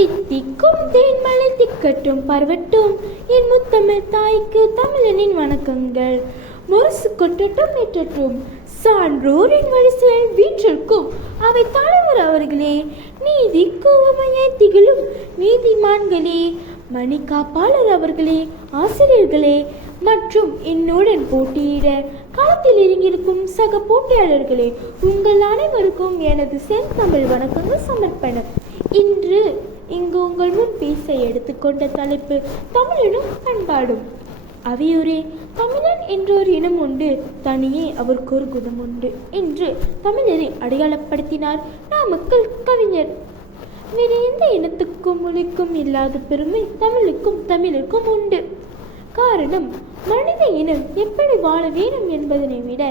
தித்திக்கும் தேன்மலை திக்கட்டும் பரவட்டும் என் முத்தமிழ் தாய்க்கு தமிழனின் வணக்கங்கள். முரசு கொட்டட்டும் ஏற்றட்டும் சான்றோரின் வரிசையில் வீற்றிருக்கும் அவை தலைவர் அவர்களே, நீதிக்கு உமையாய் திகழும் நீதிமான்களே, மணிக்காப்பாளர் அவர்களே, ஆசிரியர்களே மற்றும் என்னுடன் போட்டியிட களத்தில் இறங்கியிருக்கும் சக போட்டியாளர்களே, உங்கள் அனைவருக்கும் எனது செந்தமிழ் வணக்கங்கள் சமர்ப்பணம். இன்று இங்கு உங்கள் முன் பேச எடுத்துக்கொண்ட தலைப்பு தமிழனும் பண்பாடும். அவையூரே, தமிழன் என்றொரு இனம் உண்டு, தனியே அவருக்கு ஒரு குணம் உண்டு என்று தமிழரை அடையாளப்படுத்தினார் நாமக்கல் கவிஞர். வேறு எந்த இனத்துக்கும் மொழிக்கும் இல்லாத பெருமை தமிழுக்கும் உண்டு. காரணம், மனித இனம் எப்படி வாழ வேண்டும் என்பதனை விட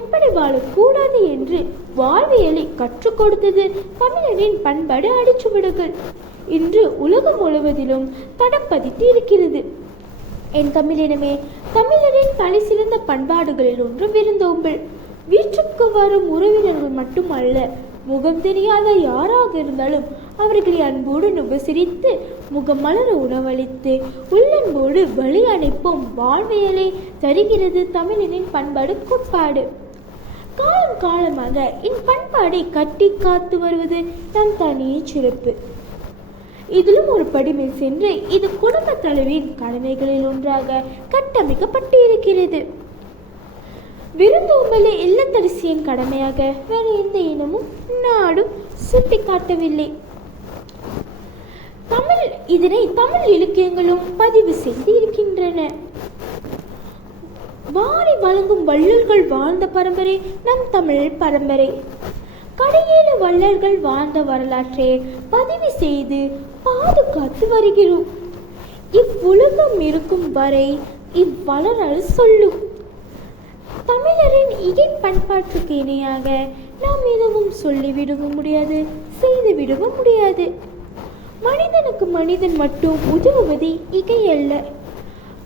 எப்படி வாழக்கூடாது என்று வாழ்வியலை கற்றுக் கொடுத்தது தமிழரின் பண்பாடு அடிச்சுவடுகள். இன்று உலகம் முழுவதிலும் தடம் பதித்து இருக்கிறது. என் தமிழினமே, தமிழரின் தலை சிறந்த பண்பாடுகளில் ஒன்று விருந்தோம்பல். வீட்டுக்கு வரும் உறவினர்கள் மட்டுமல்ல, முகம் தெரியாத யாராக இருந்தாலும் அவர்களை அன்போடு உபசரித்து முகமலர உணவளித்து உள்ளன்போடு வழி அனுப்பும் வாழ்வியலை தருகிறது தமிழனின் பண்பாடு கோட்பாடு. காலம் காலமாக இப்பண்பாடை கட்டி காத்து வருவது நம் தனியே சிறப்பு. இதிலும் ஒரு படிமை சென்று இது குடும்ப தலைவின் கடமைகளில் ஒன்றாக கட்டமைக்கப்பட்டு இருக்கிறது. விருந்தோம்பலை இல்லத்தரசியின் கடமையாக வேறு எந்த இனமும் நாடும் சுட்டி காட்டவில்லை. இதனை தமிழ் இலக்கியங்களும் பதிவு செய்து இருக்கின்றன. வாரி வழங்கும் வள்ளல்கள் வாழ்ந்த பரம்பரை நம் தமிழ் பரம்பரை. கடையேழு வள்ளல்கள் வாழ்ந்த வரலாற்றை பதிவு செய்து பாதுகாத்து வருகிறோம். இவ்வுலகம் இருக்கும் வரை இவ்வளரால் சொல்லும். தமிழரின் இகை பண்பாட்டுக்கு இணையாக நாம் எதுவும் சொல்லிவிடவும் முடியாது, செய்துவிடவும் முடியாது. மனிதனுக்கு மனிதன் மட்டும் உதவுவது இகை அல்ல.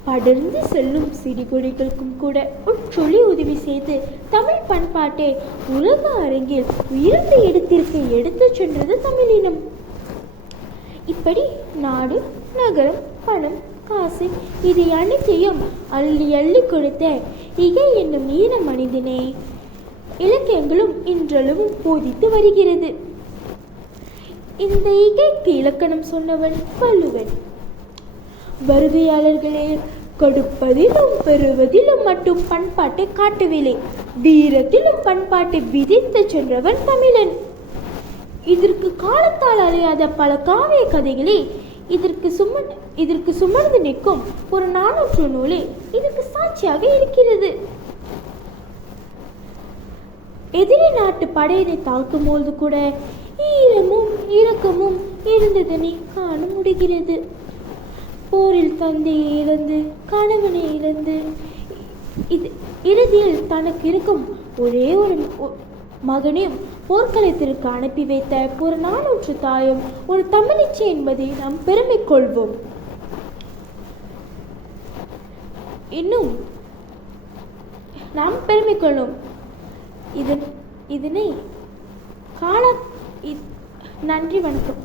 படர்ந்து செல்லும் செடிகொடிகளுக்கும் கூட உற்றொழி உதவி செய்து தமிழ் பண்பாட்டை உலக அரங்கில் உயர்ந்த இடத்திற்கு எடுத்து சென்றது தமிழினம். இப்படி நாடு, நகரம், பணம், காசு இதை அனைத்தையும் அள்ளி அள்ளி கொடுத்த இகை என்னும் ஈர மனிதனே இலக்கியங்களும் இன்றளவும் போதித்து வருகிறது. இந்த இகைக்கு இலக்கணம் சொன்னவன் வள்ளுவன். வருகையாளர்களே, கொடுப்பதிலும் பெறுவதிலும் மட்டும் பண்பாட்டை காட்டவில்லை, வீரத்திலும் பண்பாட்டை விதித்து சென்றவன் தமிழன். இதற்கு காலத்தால் அறியாத பல காவிய கதைகளே இதற்கு சுமர்ந்து நிற்கும் ஒரு 400 நூலே இதற்கு சாட்சியாக இருக்கிறது. எதிரி நாட்டு படையினை தாக்கும் போது கூட ஈரமும் இரக்கமும் இருந்ததனை காண முடிகிறது. போரில் தந்தையை இழந்து கணவனை இழந்து இறுதியில் தனக்கு இருக்கும் ஒரே ஒரு மகனையும் போர்க்களத்திற்கு அனுப்பி வைத்த ஒரு 400 தாயும் ஒரு தமிழிச்சி என்பதை நாம் பெருமை கொள்வோம். இன்னும் நாம் பெருமை கொள்ளும் இதனை நன்றி, வணக்கம்.